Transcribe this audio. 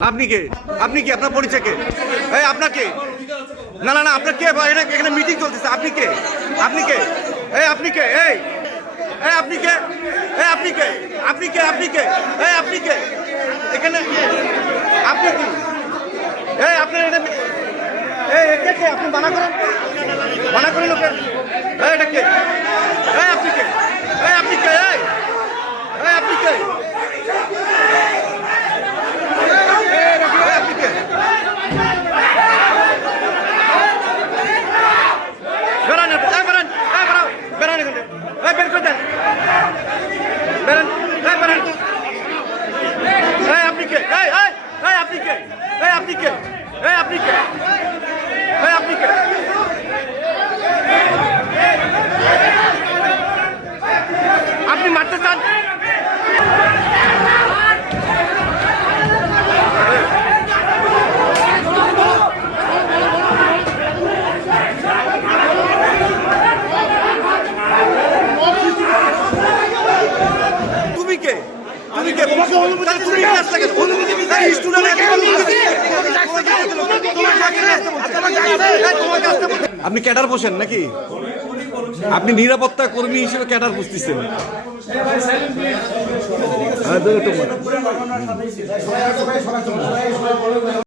আপনি কে? আপনি কি? আপনার পরিচয় কে? এই আপনাকে? না না না, আপনার কে? এখানে মিটিং চলতেছে। আপনি কে? আপনি কে? এই আপনি কে? এই এই আপনি কে? এই আপনি কে? আপনি কে? আপনি কে? এই আপনি কে? এখানে আপনি কি? এই আপনার এটা এই কে কে? আপনি মানা করেন? মানা করেন ওকে? এই এটা কে? এই আপনি কে? এই আপনি কে? এই এই আপনি কে? আপনি মারতে চান? তুমি কে? তুমি কে? তুমি আপনি ক্যাডার বসেন নাকি? আপনি নিরাপত্তা কর্মী হিসেবে ক্যাডার বুঝতেছেন?